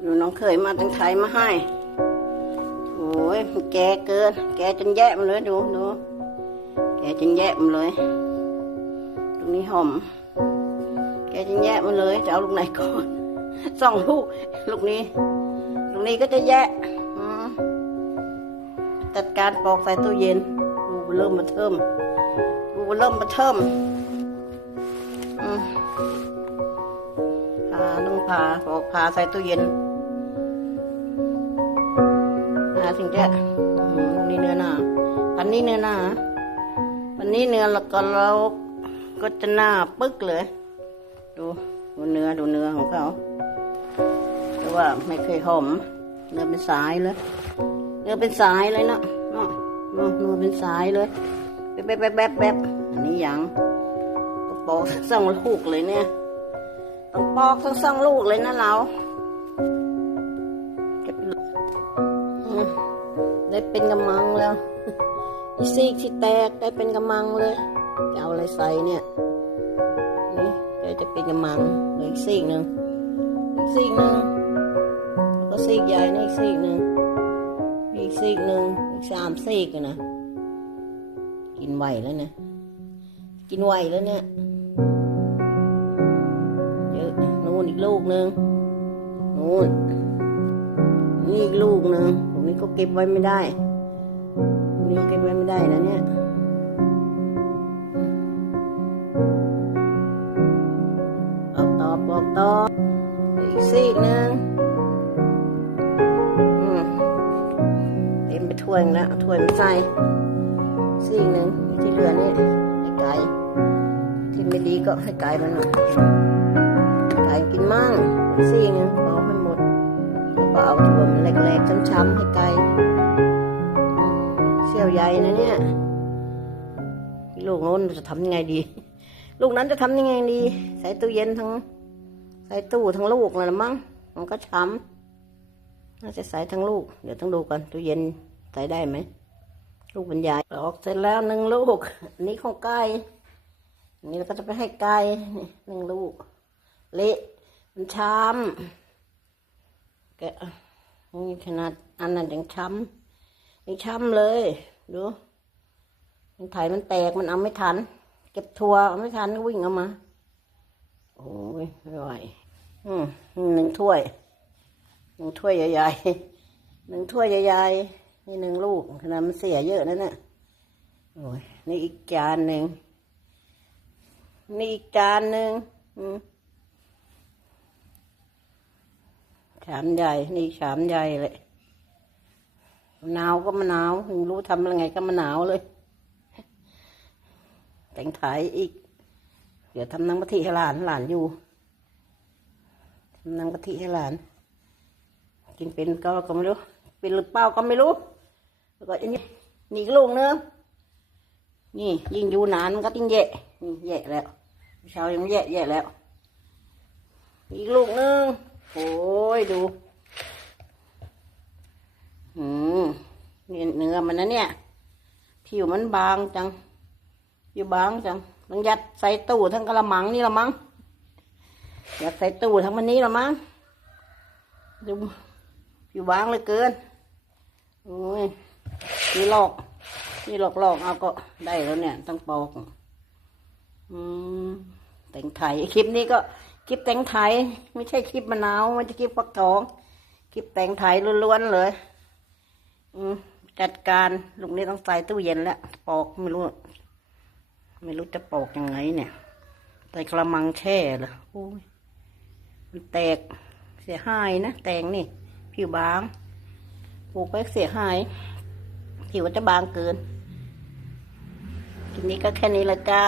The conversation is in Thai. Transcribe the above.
อยู่น้องเคยมาตั้งไทยมาให้ โอ้ยแกเกิน แกจนแย่มันเลยดูดู แกจนแย่มันเลย ตรงนี้หอม แกจนแย่มันเลย จะเอาลูกไหนก่อนสองลูก ลูกนี้ ลูกนี้ก็จะแย่อืมจัดการปอกใส่ตู้เย็น ดูเริ่มมาเทิมดูเริ่มมาเทิมอืม ผ่าต้องผ่าปอกผ่าใส่ตู้เย็นหาสิ่งแท้อืมนี่เนื้อหน้าอันนี้เนื้อหน้าวันนี้เนื้อแล้วก็เราก็จะหน้าปึ๊กเลย ดูดูเนื้อดูเนื้อของเขาแต่ว่าไม่เคยหอมเนื้อเป็นสายเลย เนื้อเป็นสายเลยเนาะเนาะเนื้อเป็นสายเลยแป๊บแป๊บแป๊บแป๊บบอันนี้ยังก็ปอกสั่งลูกเลยเนี่ย ปอกทั้งสองลูกเลยนะเราได้เป็นกำมังแล้วอีซีกที่แตกได้เป็นกำมังเลยจะเอาอะไรใส่เนี่ยนี่เดี๋ยวจะเป็นกำมังเหลืออีกซีกหนึ่งอีกซีกหนึ่งแล้วก็ซีกใหญ่นี่อีกซีกหนึ่งอีกซีกหนึ่งอีกสามซีกนะกินไหวแล้วนะกินไหวแล้วเนี่ย อีกลูกหนึ่งนู่นนี่อีกลูกหนึ่งตรงนี้ก็เก็บไว้ไม่ได้ตรงนี้เก็บไว้ไม่ได้นะเนี่ยบอกต่อบอกต่ออีกซีกหนึ่งเต็มไปถ้วยแล้วถ้วยมาใส่ซีกหนึ่งที่เหลือนี่ให้ไก่ที่ไม่ดีก็ให้ไก่มันหน่อย ไก่กินมั่งซี่งเอาให้หมด แล้วก็เอาถั่วมันแหลกๆช้ำๆให้ไก่เสี่ยวใหญ่นะเนี่ย ลูกโน้นจะทำยังไงดี ลูกนั้นจะทำยังไงดี ใส่ตู้เย็นทั้ง ใส่ตู้ทั้งลูกเลยละมั้งมันก็ช้ำน่าจะใส่ทั้งลูก เดี๋ยวต้องดูก่อนตู้เย็นใส่ได้ไหมลูกบรรยายออกเสร็จแล้วหนึ่งลูก นี้ของไก่นนี้เราก็จะไปให้ไก่หนึ่งลูก เละมันช้ำแกะนี่ขนาดอันนั้นยังช้ำยังช้ำเลย ดูมันไถมันแตกมันเอาไม่ทัน เก็บทัวเอาไม่ทันก็วิ่งเอามา โอ้ยไม่ไหวอืมหนึ่งถ้วยหนึ่งถ้วยใหญ่ๆหนึ่งถ้วยใหญ่ๆนี่หนึ่งลูกขนาดมันเสียเยอะนั่นน่ะโอ้ยนี่อีกจานหนึ่งนี่อีกจานหนึ่งอืม ชามใหญ่ นี่ชามใหญ่เลยมะนาวก็มะนาวรู้ทำอะไรไงก็มะนาวเลย แต่งขายอีก เดี๋ยวทำน้ำกะทิให้หลานหลานอยู่ทำน้ำกะทิให้หลาน กินเป็นก็ก็ไม่รู้ เป็นหรือเปล่าก็ไม่รู้แล้วก็อันนี้นี่ลูกนึงนี่ยิ่งอยู่นานมันก็ยิ่งแย่นี่แย่แล้วเช้ายังแย่แย่แล้ว อีกลูกนึง โอ้ยดู อืมนี่เนื้อมันนะเนี่ย ผิวมันบางจังผิวบางจังต้องยัดใส่ตู้ทั้งกระมังนี่ละมั้ง ยัดใส่ตู้ทั้งมันนี้ละมั้ง ดู ผิวบางเลยเกิน โอ้ยนี่หลอกนี่หลอกหลอกเอาก็ได้แล้วเนี่ย ต้องปอก อืมแต่งไทยคลิปนี้ก็ คลิปแต่งไทย ไม่ใช่คลิปมะนาวไม่ใช่คลิปฟักทองคลิปแต่งไทยล้วนๆเลย อืมจัดการลูกนี้ต้องใส่ตู้เย็นแล้วปอกไม่รู้ ไม่รู้จะปอกยังไงเนี่ยใส่กระมังแช่เลยโอ้ยมันแตกเสียหายนะแตงนี่ ผิวบางปลูกไปเสียหายผิวจะบางเกินทีนี้ก็แค่นี้ละจ้า